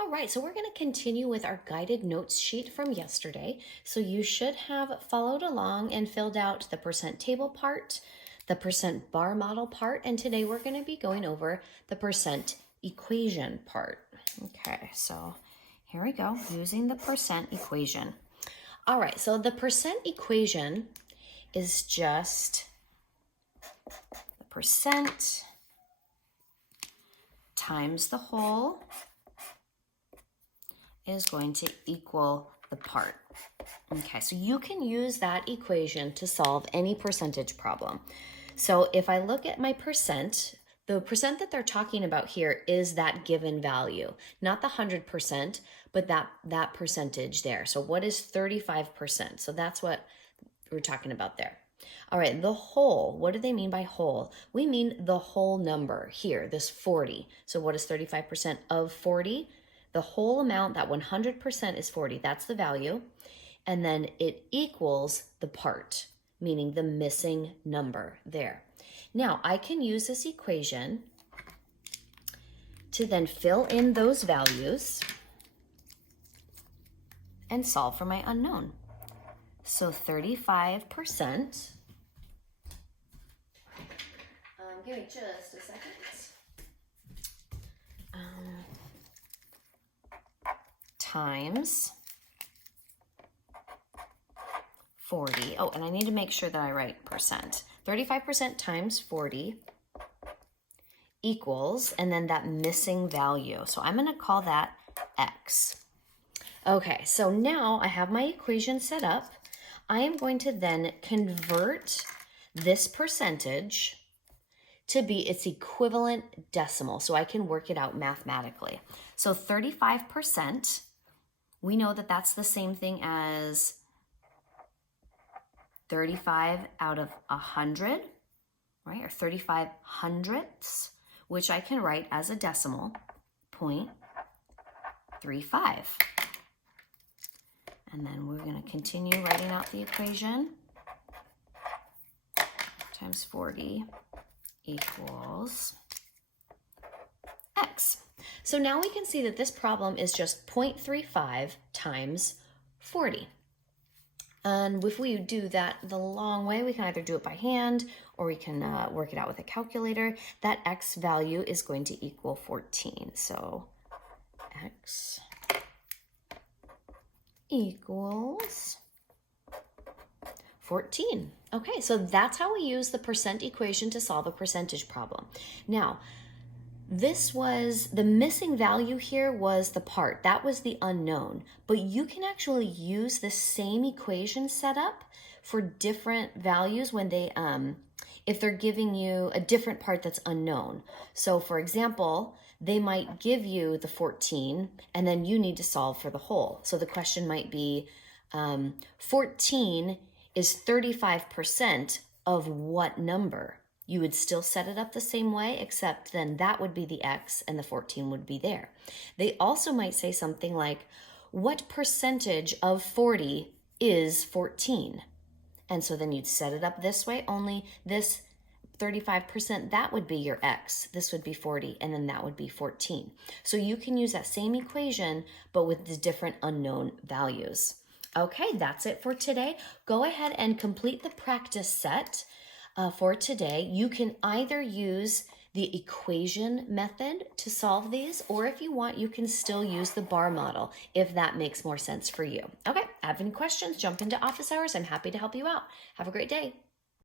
All right, so we're going to continue with our guided notes sheet from yesterday. So you should have followed along and filled out the percent table part, the percent bar model part, and today we're going to be going over the percent equation part. Okay, so here we go, using the percent equation. All right, so the percent equation is just the percent times the whole is going to equal the part. Okay, so you can use that equation to solve any percentage problem. So if I look at my percent, the percent that they're talking about here is that given value, not the 100%, but that percentage there. So what is 35%? So that's what we're talking about there. All right, the whole, what do they mean by whole? We mean the whole number here, this 40. So what is 35% of 40? The whole amount, that 100% is 40, that's the value. And then it equals the part, meaning the missing number there. Now, I can use this equation to then fill in those values and solve for my unknown. So 35%, give me just a second. Times 40. Oh, and I need to make sure that I write percent. 35% times 40 equals, and then that missing value. So I'm going to call that X. Okay, so now I have my equation set up. I am going to then convert this percentage to be its equivalent decimal so I can work it out mathematically. So 35%, we know that that's the same thing as 35 out of 100, right? Or 35 hundredths, which I can write as a decimal, 0.35. And then we're going to continue writing out the equation. Times 40 equals X. So now we can see that this problem is just 0.35 times 40. And if we do that the long way, we can either do it by hand or we can work it out with a calculator. That X value is going to equal 14. So X equals 14. Okay, so that's how we use the percent equation to solve a percentage problem. Now, this was, the missing value here was the part. That was the unknown. But you can actually use the same equation setup for different values when they, if they're giving you a different part that's unknown. So for example, they might give you the 14 and then you need to solve for the whole. So the question might be, 14 is 35% of what number? You would still set it up the same way, except then that would be the X and the 14 would be there. They also might say something like, what percentage of 40 is 14? And so then you'd set it up this way, only this 35%, that would be your X. This would be 40, and then that would be 14. So you can use that same equation, but with the different unknown values. Okay, that's it for today. Go ahead and complete the practice set. For today, you can either use the equation method to solve these, or if you want, you can still use the bar model if that makes more sense for you. Okay, have any questions, jump into office hours. I'm happy to help you out. Have a great day.